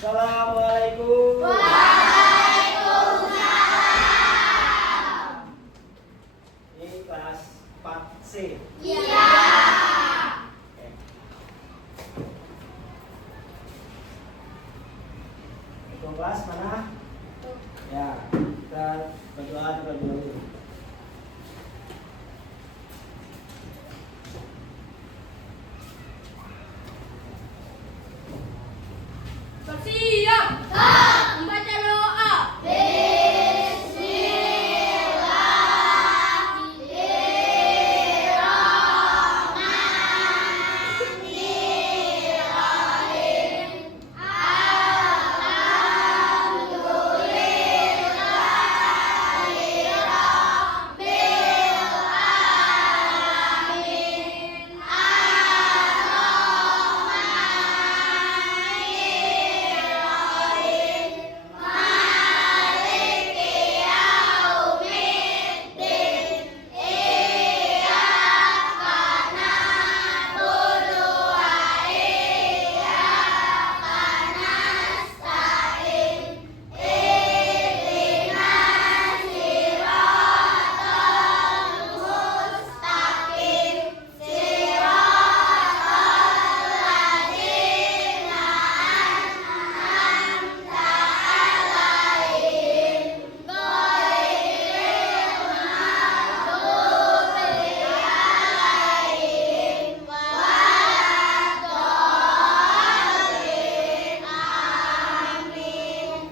Assalamualaikum. Waalaikumsalam. Ini kelas 4C. Iya. Oke. Untuk kelas mana? Ya, kita berdoa terlebih dahulu. Bersiap. Membaca doa.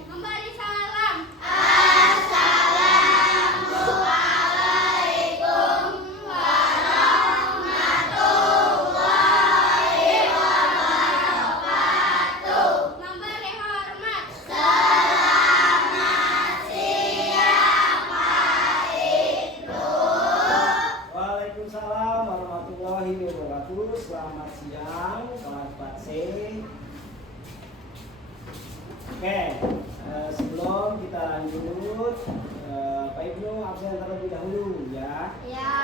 Memberi salam. Assalamualaikum warahmatullahi wabarakatuh. Memberi hormat. Selamat siang Pak Ibnu. Waalaikumsalam warahmatullahi wabarakatuh. Selamat siang, kelas 4C. Oke, sebelum kita lanjut, Pak Ibnu absen terlebih dahulu ya. Ya.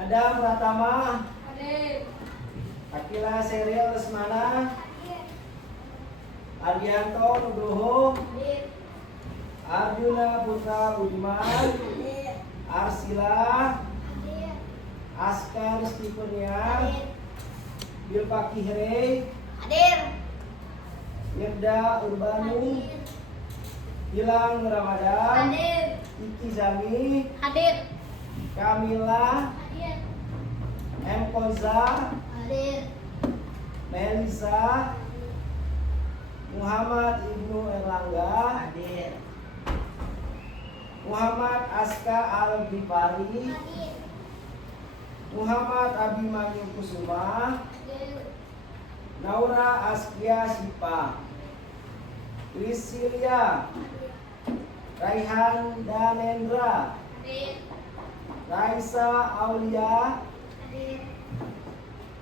Adam Pratama, Hadir. Akila Serial Lesmana, Ardianto Nugroho, Hadir. Arjuna Putra Budiman, Hadir. Arsila, Hadir. Askar Stepenia, Hadir. Bilpa Kihre, Hadir. Yerda Urbanu, Gilang Ramadan, Hadir. Iki Zami, Hadir. Kamila, Hadir. M. Konza, Hadir. Melisa, Muhammad Ibnu Erlangga, Hadir. Muhammad Aska Al-Ghifari, Hadir. Muhammad Abimanyu Kusuma, Hadir. Naura Askia Sipa, Priscilia, Raihan Danendra, Hadir. Raisa Aulia, Hadir.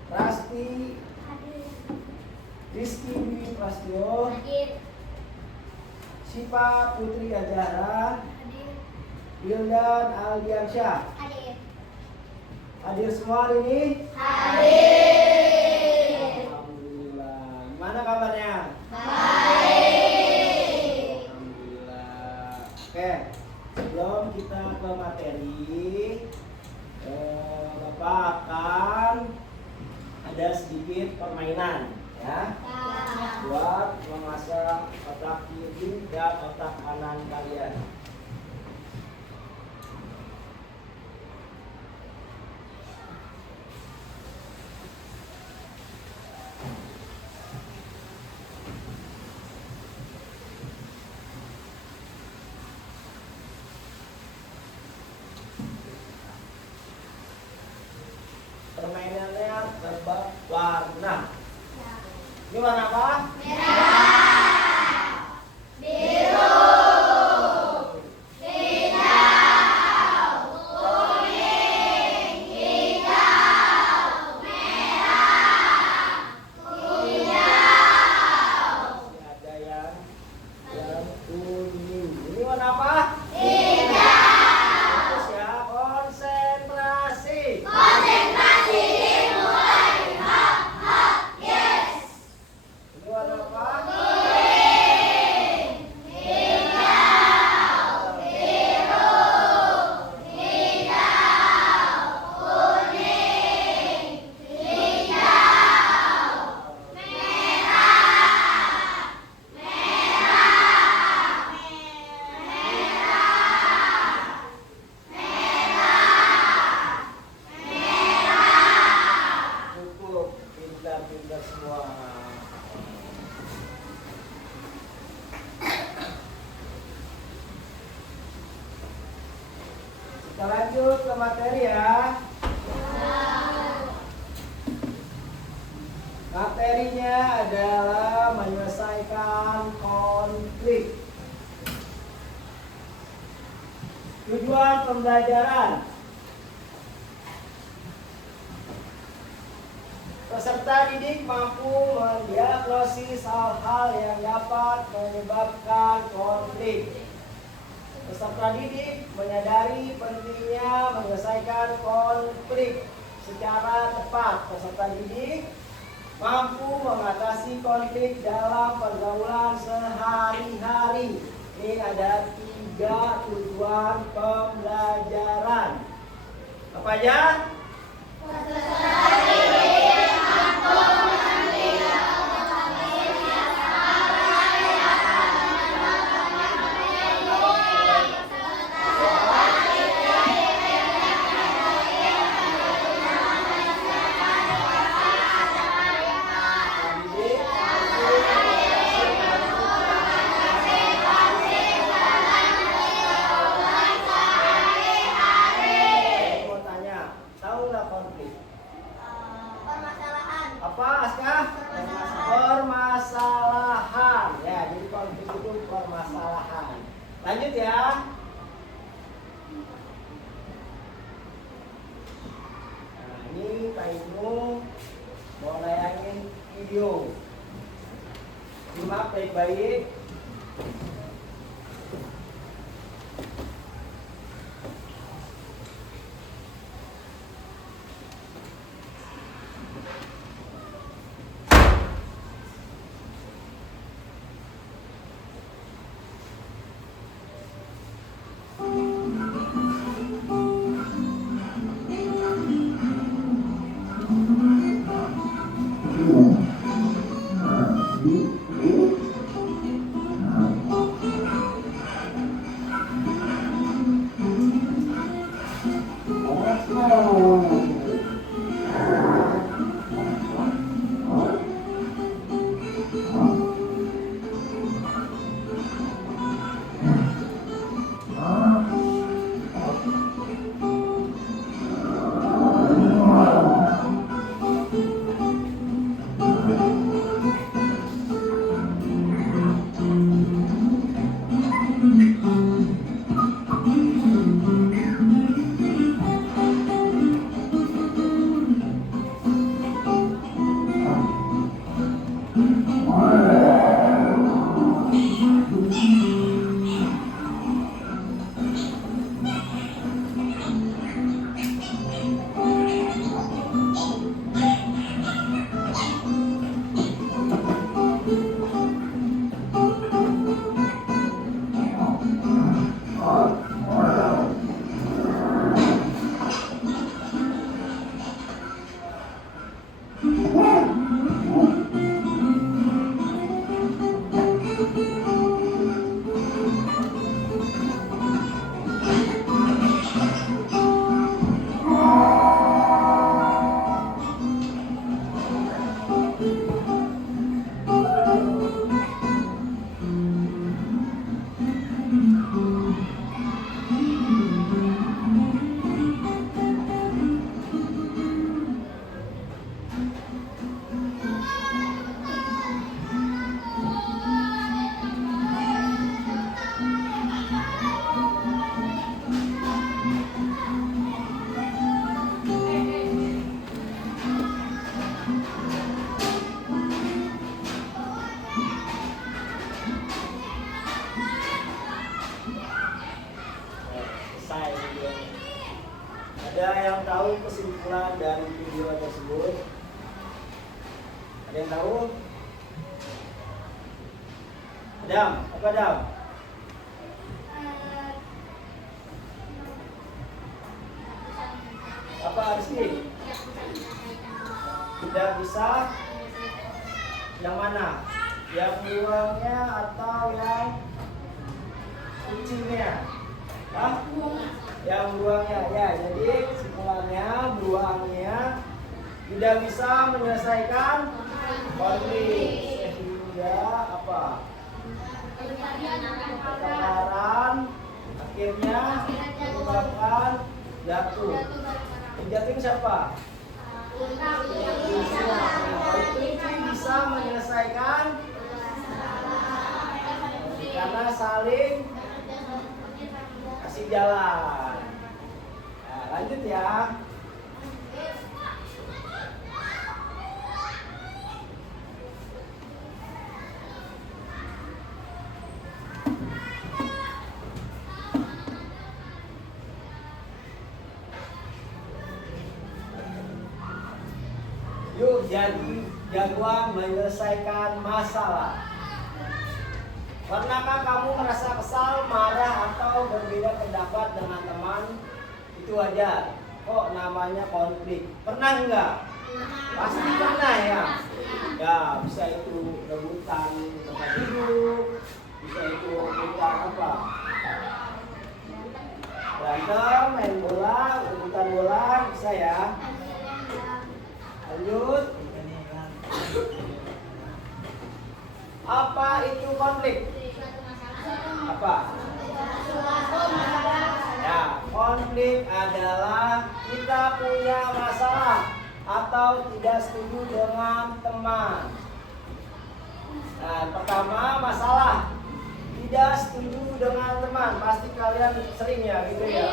Rasti, Hadir. Rizky Dwi Prastyo, Hadir. Sipa Putri Azahra, Hadir. Wildan Aldiansyah. Hadir. Hadir semua hari ini? Hadir. Alhamdulillah. Gimana kabarnya? Baik. Alhamdulillah. Oke, sebelum kita ke materi, Bapak akan ada sedikit permainan ya, buat mengasah otak kiri dan otak kanan kalian. Permainannya tebak warna. Ini warna apa? Merah. Biru. Hijau. Kuning. Hijau. Merah. Hijau. Lanjut ke materi ya. Materinya adalah menyelesaikan konflik. Tujuan pembelajaran. Peserta didik mampu mendiagnosis hal-hal yang dapat menyebabkan konflik. Peserta didik menyadari pentingnya menyelesaikan konflik secara tepat. Peserta didik mampu mengatasi konflik dalam pergaulan sehari-hari. Ini ada 3 tujuan pembelajaran. Apa aja? Permasalahan. Ya, jadi konflik itu permasalahan. Lanjut ya. Nah, ini Kak Ibnu mau nayangin video. Simak baik-baik. Ada yang tahu kesimpulan dari video tersebut? Ada yang tahu? Adam, apa Adam? Apa Rizky? Tidak bisa. Yang mana? Yang buangnya atau yang kucingnya? Hah? Yang buangnya ya. Jadi kesimpulannya beruangnya tidak bisa menyelesaikan konflik sehingga apa? Pertengkaran akhirnya menyebabkan Ayun siapa? Kunci bisa menyelesaikan karena saling kasih jalan. Nah, lanjut ya. Yuk jadi jagoan menyelesaikan masalah. Pernahkah kamu merasa kesal, marah, atau berbeda pendapat dengan teman? Itu wajar. Kok namanya konflik? Pernah enggak? Pasti pernah ya. Ya, bisa itu rebutan tempat duduk, bisa itu rebutan apa? Berantem, main bola, rebutan bola, bisa ya. Lanjut. Apa itu konflik? Apa? Ya, konflik adalah kita punya masalah atau tidak setuju dengan teman. Nah, pertama masalah tidak setuju dengan teman. Pasti kalian sering ya gitu ya.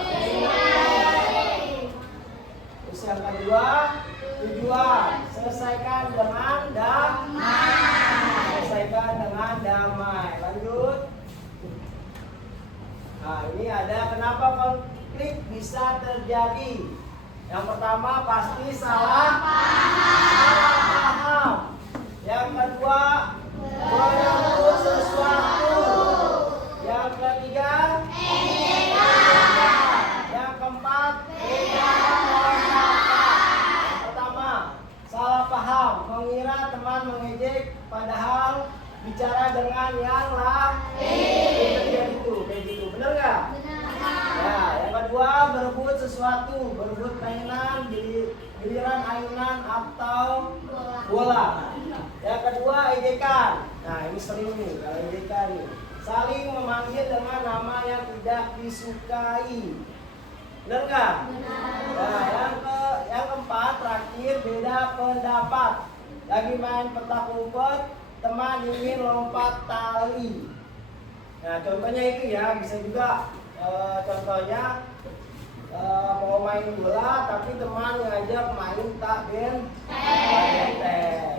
Terus yang kedua, tujuan selesaikan dengan damai. Selesaikan dengan damai. Lanjut. Nah, ini ada kenapa konflik bisa terjadi. Yang pertama pasti salah paham. Yang kedua menyebut sesuatu. Yang ketiga yang keempat beda pendapat. Pertama salah paham, mengira teman mengejek padahal bicara dengan yang lain. Kayak gitu, bener nggak? Ya, yang kedua berebut sesuatu, berebut mainan, giliran ayunan atau bola. Yang kedua ejekan. Nah ini sering nih kalau ejekan nih. Saling memanggil dengan nama yang tidak disukai. Bener nggak? Nah yang keempat terakhir beda pendapat. Lagi main petak umpet, teman ingin lompat tali. Nah contohnya itu ya, bisa juga contohnya mau main bola tapi teman ngajak main tak benteng.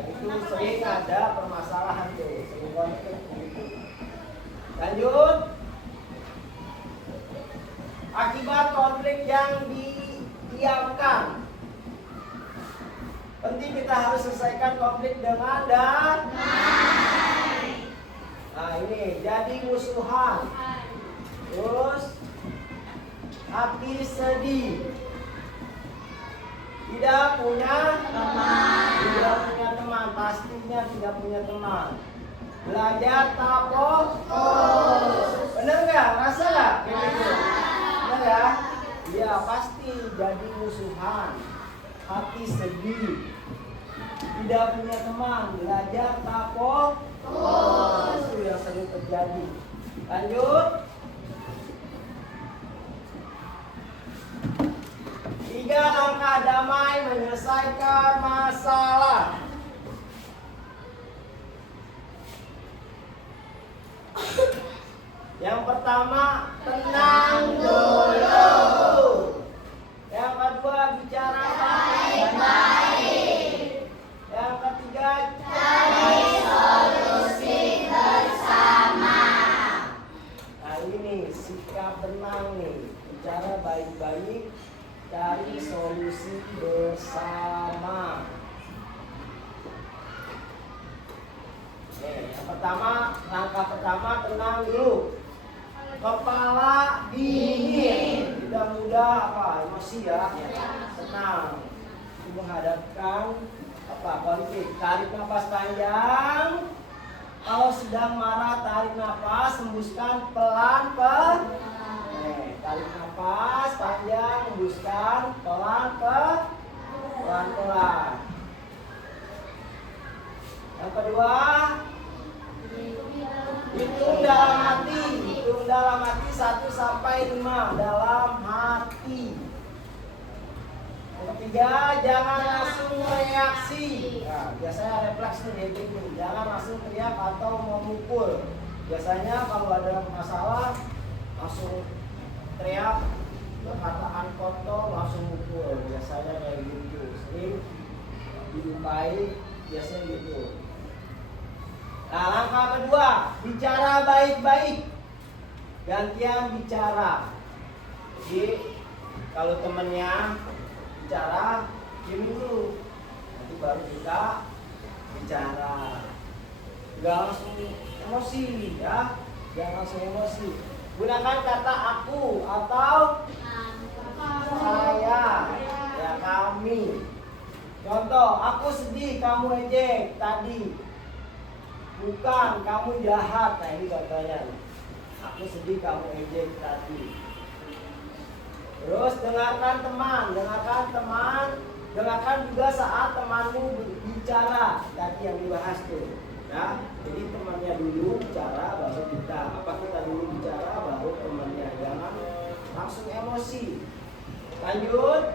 Itu sering ada permasalahan tuh, sering konflik gitu. Lanjut. Akibat konflik yang didiamkan. Penting kita harus selesaikan konflik dengan damai. Nah ini jadi musuhan. Terus hati sedih, tidak punya teman, pastinya tidak punya teman. Belajar tak fokus. Bener nggak? Rasa nggak? Bener ya? Iya pasti jadi musuhan. Hati sedih, tidak punya teman, belajar tak fokus. Itu yang sering terjadi. Lanjut. 3 langkah damai menyelesaikan masalah. Yang pertama, tenang dulu. Yang kedua, bicara baik-baik. Yang ketiga, cari solusi bersama. Nah ini sikap tenang nih, bicara baik-baik, cari solusi bersama. Yang pertama, langkah pertama tenang dulu. Kepala dingin, tidak mudah emosi ya. Tenang. Menghadapkan konflik. Tarik nafas panjang. Kalau sedang marah tarik nafas, hembuskan pelan-pelan. Tarik nafas panjang, hembuskan pelan-pelan. Yang kedua, hitung dalam hati 1 sampai 5 dalam hati. Yang Ketiga, jangan langsung reaksi. Nah, biasanya refleks nih gitu. Jangan langsung teriak atau memukul. Biasanya kalau ada masalah langsung teriak, perkataan kotor langsung mukul. Biasanya kayak gitu. Sering dilupai, biasanya gitu. Nah, langkah kedua, bicara baik-baik. Gantian bicara. Jadi kalau temennya bicara, diam dulu. Nanti baru kita bicara. Gak langsung emosi ya. Jangan langsung emosi. Gunakan kata aku atau saya, ya kami. Contoh, aku sedih, kamu ejek tadi. Bukan, kamu jahat. Nah ini contohnya. Aku sedih, kamu ejek tadi. Terus dengarkan teman, dengarkan juga saat temanmu bicara. Tadi yang dibahas tuh, ya. Jadi temannya dulu bicara, baru kita. Apa kita dulu bicara, baru temannya. Jangan langsung emosi. Lanjut,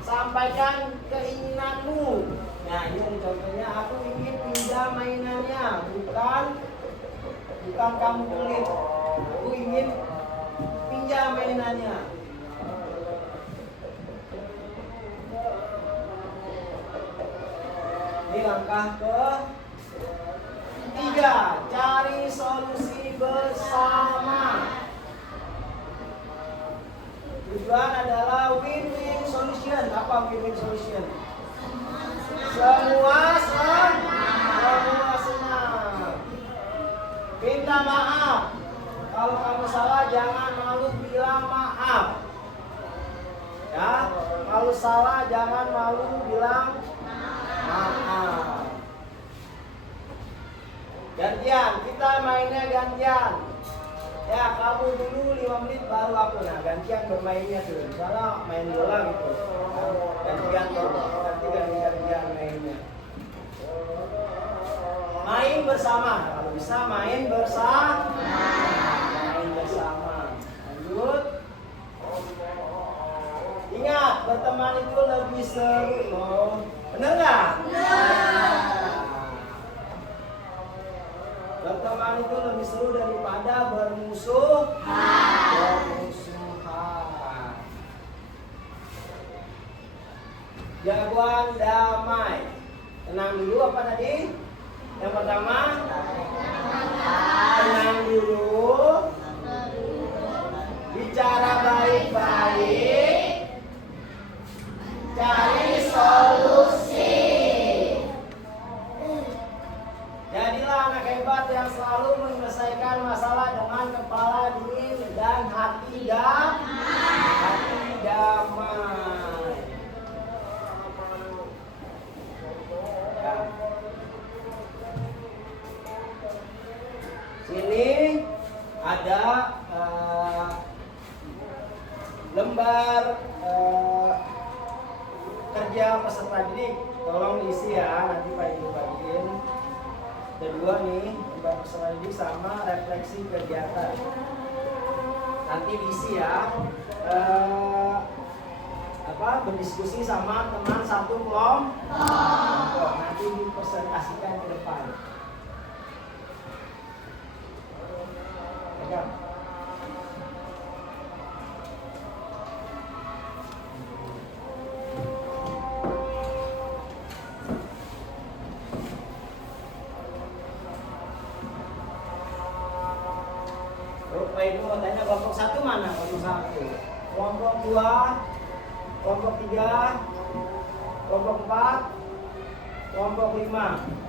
sampaikan keinginanmu. Nah ini contohnya, aku ingin pinjam mainannya, bukan kamu pelit. Aku ingin pinjam mainannya. Ini langkah ketiga, cari solusi bersama. Tujuan adalah win-win solution. Apa win-win solution? Semua senang. Minta maaf. Kalau kamu salah jangan malu bilang maaf. Ya, kalau salah jangan malu bilang maaf. Gantian, kita mainnya gantian. Ya, kamu dulu 5 menit baru aku. Nah, gantian bermainnya tuh. Misalnya main bola gitu. Gantian mainnya. Main bersama. Kalau bisa main bersama. Lanjut. Ingat, berteman itu lebih seru loh. Bener nggak? Berteman itu lebih seru daripada bermusuhan. Jagoan damai. Tenang dulu apa tadi? Yang pertama, tenang dulu. Bicara baik-baik. Cari solusi. Jadilah anak hebat yang selalu menyelesaikan masalah dengan kepala dingin dan hati damai. Ya. Sini ada lembar kerja peserta didik. Tolong diisi ya, nanti Pak Ibu bagiin. Ada 2 nih, lembar peserta didik sama refleksi kegiatan. Nanti diisi ya. Berdiskusi sama teman satu kelompok. Nanti dipresentasikan ke depan. Pegang. Pak Ibu mau tanya kelompok 1 mana? Kelompok 1, kelompok 2, kelompok 3, kelompok 4, kelompok 5.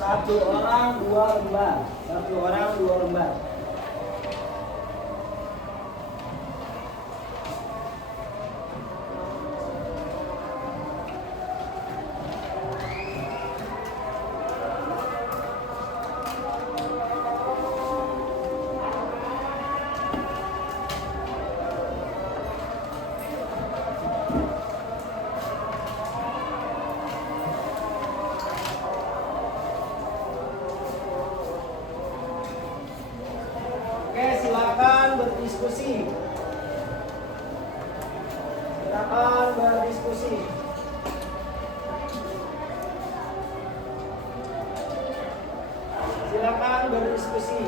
Satu orang 2 lembar. berdiskusi. Silakan berdiskusi. Silakan berdiskusi.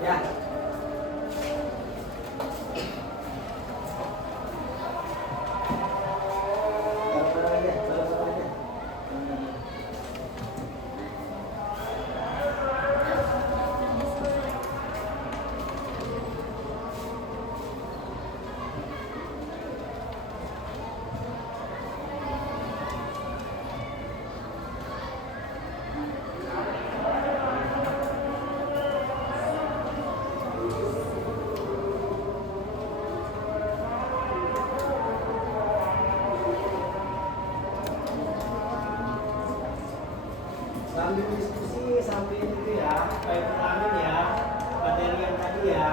Ya. Sambil diskusi sambil itu ya, supaya pahami ya materi yang tadi ya.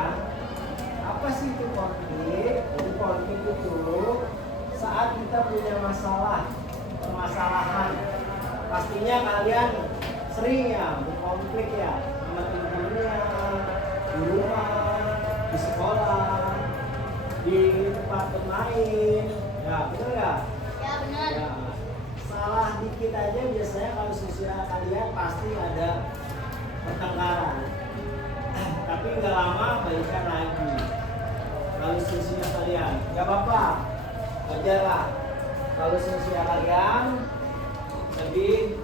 Apa sih itu konflik? Jadi konflik itu saat kita punya masalah, permasalahan. Pastinya kalian sering ya berkonflik ya sama teman-temannya, di rumah, di sekolah, di tempat bermain. Ya benar nggak? Ya benar. Ya, salah dikit aja biasanya kalau sosial kalian pasti ada pertengkaran. Tapi nggak lama baikan lagi. Kalau sosial kalian, nggak apa-apa, wajar lah. Kalau sosial kalian lebih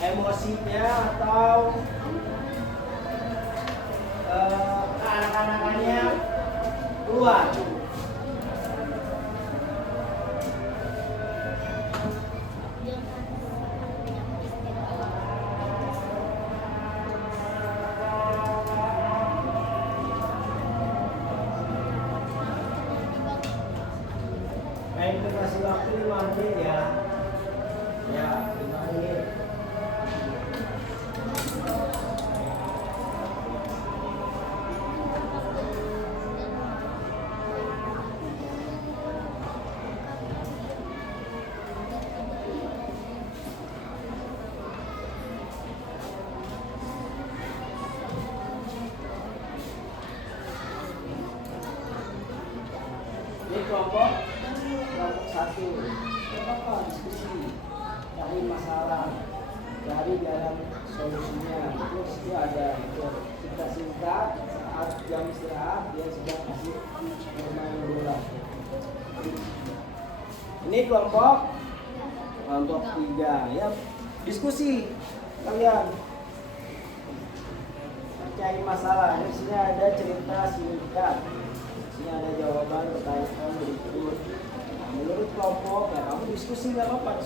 emosinya atau keanak-anakannya keluar. Kita kasih waktu 5 menit ya. Ya, 5 menit. Ini kelompok satu, apa diskusi, cari masalah, cari jalan solusinya. Terus itu ada cerita singkat saat jam istirahat dia sudah kasih bermain bola. Ini kelompok 3 ya, diskusi kalian cari masalah. Di sini ada cerita singkat, di sini ada jawaban pertanyaan berikut. Menurut kelompok, ya kamu diskusi nggak apa-apa,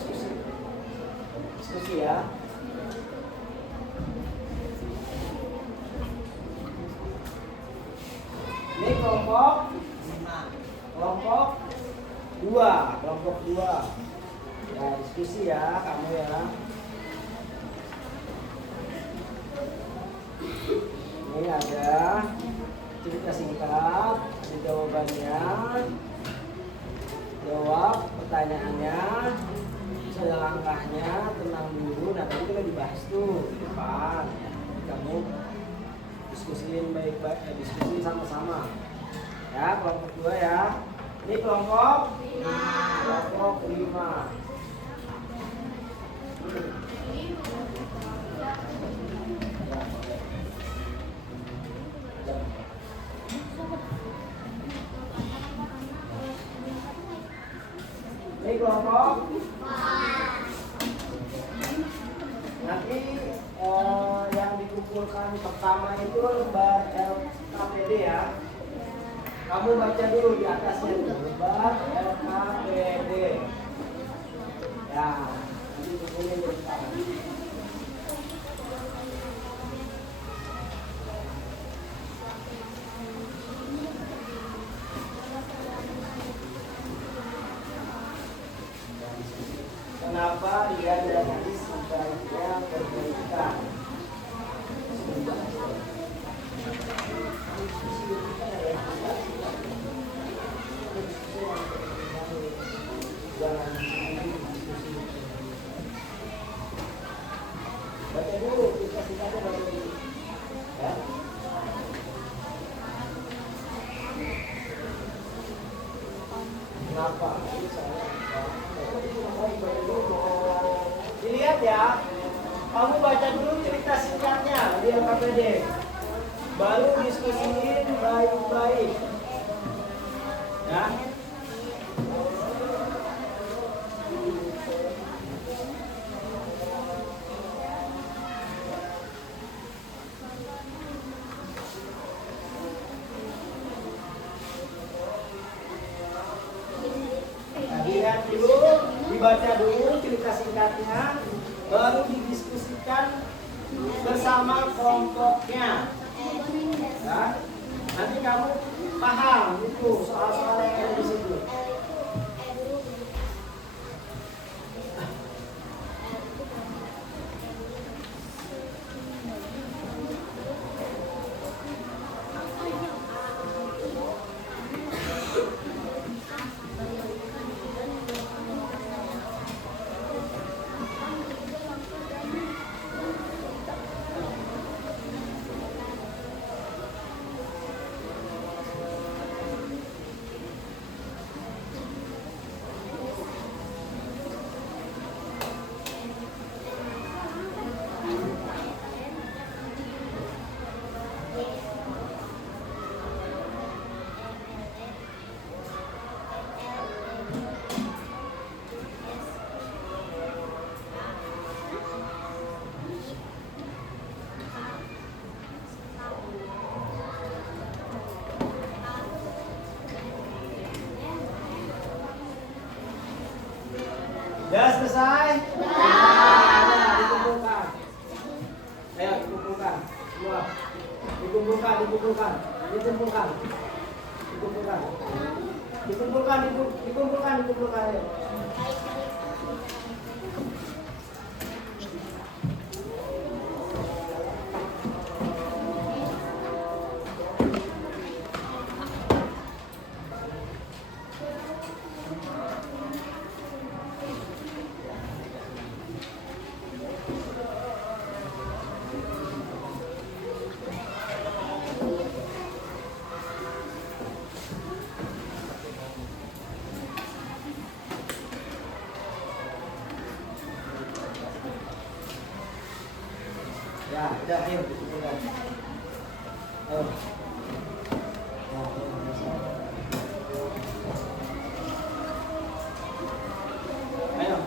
diskusi ya. Ini kelompok 2, ya diskusi ya kamu ya. Ini ada cerita singkat, ada jawabannya. Jawab pertanyaannya, terus ada langkahnya, tenang dulu. Nah tadi kita dibahas tuh di depan ya. Kamu diskusiin baik-baik, diskusi sama-sama ya. Kelompok 2 ya. Ini kelompok 5. Ini kelompok nanti yang dikumpulkan pertama itu lembar LKPD ya. Kamu baca dulu di atasnya lembar LKPD ya. Nanti kumpulin di depan. Kenapa dia dan hadis sebaiknya berbeda? Kenapa? Dilihat ya, kamu baca dulu cerita singkatnya di LKPD, baru diskusiin baik-baik. Ya. Dilihat dulu, dibaca dulu cerita singkatnya, baru didiskusikan bersama kelompoknya. Ya. Nanti kamu paham itu soal-soal yang ada di situ. Sudah selesai? Sudah. Dikumpulkan. Ayo dikumpulkan. Semua. Dikumpulkan. Dikumpulkan. Ayo. Ya, udah ayo dikumpulkan. Ayo. Nah, ayo.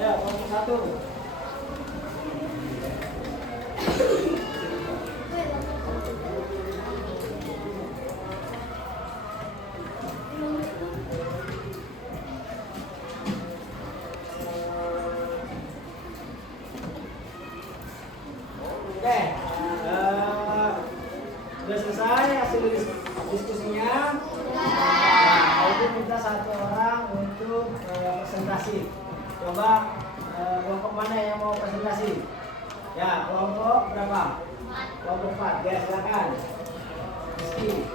Ayo, kelompok satu. Oke, sudah selesai hasil diskusinya. Nah, itu minta satu orang untuk presentasi. Coba kelompok mana yang mau presentasi? Ya, kelompok berapa? Kelompok 4. Ya, silakan. Rizky.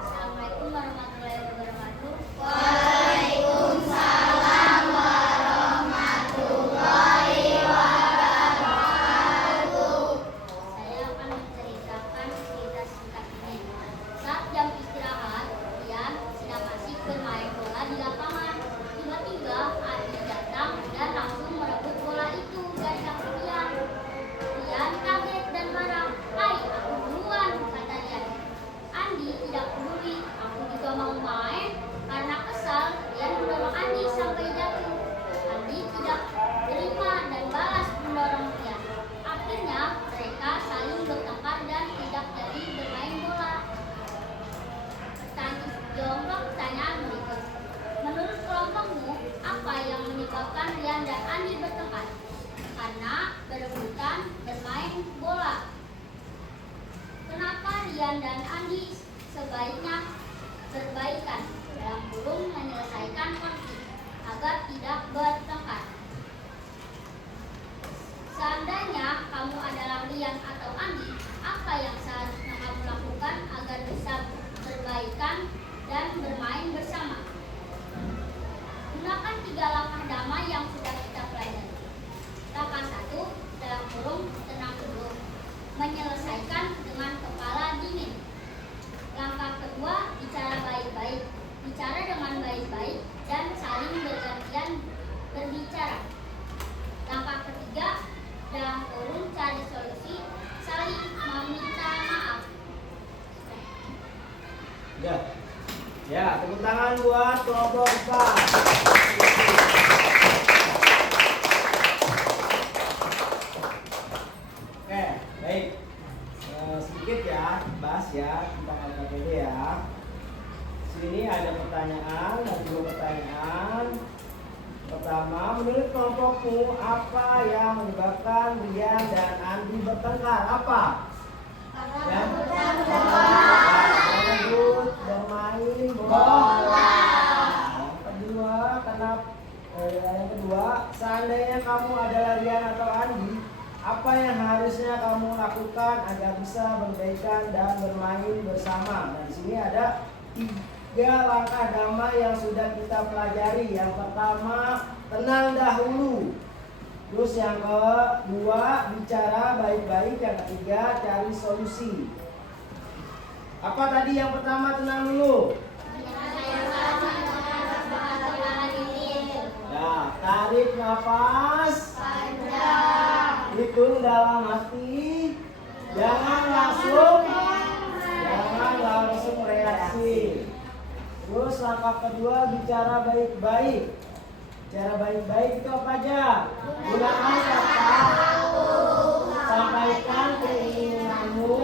Assalamualaikum warahmatullahi wabarakatuh. Saya akan menceritakan cerita singkat ini. Saat jam istirahat, Rian sedang asik bermain bola di lapangan. Tiba-tiba Adi datang dan langsung merebut bola itu dari kaki Rian. Rian kaget dan marah. "Hai, aku duluan," kata Rian. Andi tidak peduli, "Aku juga mau main." Karena kesal, Rian mendorong Andi sampai jatuh. Andi tidak terima dan balas mendorong Rian. Akhirnya mereka saling bertengkar dan tidak jadi bermain bola. Jawablah pertanyaan berikut. Menurut kelompokmu, apa yang menyebabkan Rian dan Andi bertengkar? Karena berebutan bermain bola. Kenapa Rian dan Andi sebaiknya berbaikan dalam kurung menyelesaikan konflik agar tidak bertengkar? Seandainya kamu adalah Rian atau Andi, apa yang seharusnya kamu lakukan agar bisa berbaikan dan bermain Ya. Ya, tepuk tangan buat kelompok 4. Oke, baik. Sedikit ya, bahas ya tentang LKPD ya. Sini ada pertanyaan, ada 2 pertanyaan. Pertama, menurut kelompokmu apa yang menyebabkan Rian dan Andi bertengkar? Apa? Ya? Rambut, bermain bola. Yang kedua, seandainya kamu adalah Rian atau Andi, apa yang harusnya kamu lakukan agar bisa berbaikan dan bermain bersama? Nah, di sini ada 3 langkah damai yang sudah kita pelajari. Yang pertama, tenang dahulu. Terus yang kedua, bicara baik-baik. Yang ketiga, cari solusi. Apa tadi yang pertama, tenang dulu? Nah, tarik nafas. Hitung dalam hati. Jangan langsung reaksi. Terus langkah kedua, bicara baik-baik. Cara baik-baik itu apa aja? Gunakan kata, sampaikan keinginanmu,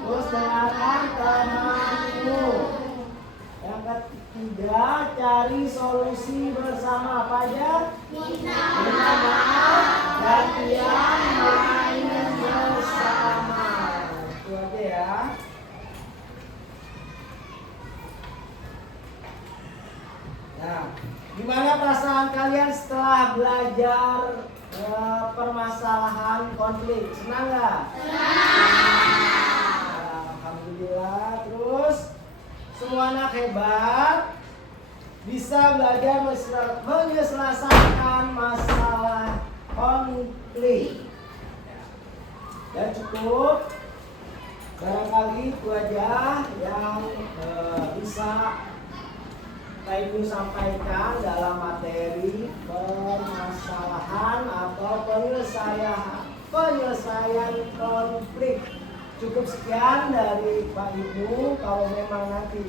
terus dengarkan temanmu. Yang ketiga, cari solusi bersama. Apa aja? Minta maaf, gantian main bersama. Itu aja ya. Nah, gimana perasaan kalian setelah belajar permasalahan konflik? Senang nggak? Senang. Alhamdulillah. Terus semua anak hebat, bisa belajar menyelesaikan masalah konflik. Dan cukup. Barangkali itu aja yang bisa Ibu sampaikan dalam materi permasalahan atau penyelesaian konflik. Cukup sekian dari Pak Ibu. Kalau memang nanti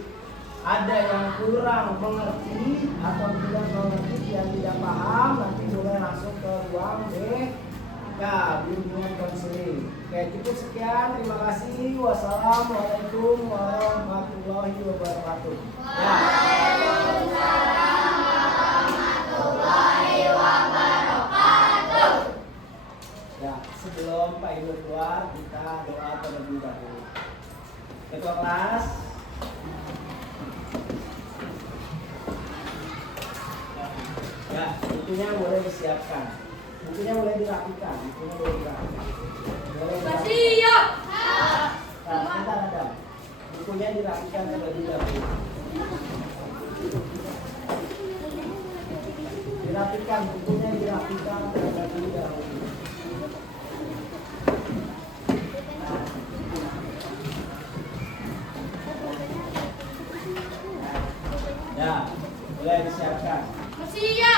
ada yang kurang mengerti atau tidak mengerti, yang tidak paham, nanti boleh langsung ke ruang BK, bimbingan konseling. Oke, cukup sekian. Terima kasih. Wassalamualaikum warahmatullahi wabarakatuh. Ya. Ya, sebelum Pak Ibu keluar, kita doa terlebih dahulu. Ketua kelas, ya, bukunya boleh disiapkan, bukunya boleh dirapikan, Siap. Bentar ada, bukunya dirapikan terlebih dahulu. Dirapikan, bukunya dirapikan terlebih dahulu. Ya, boleh disiapkan. Siap.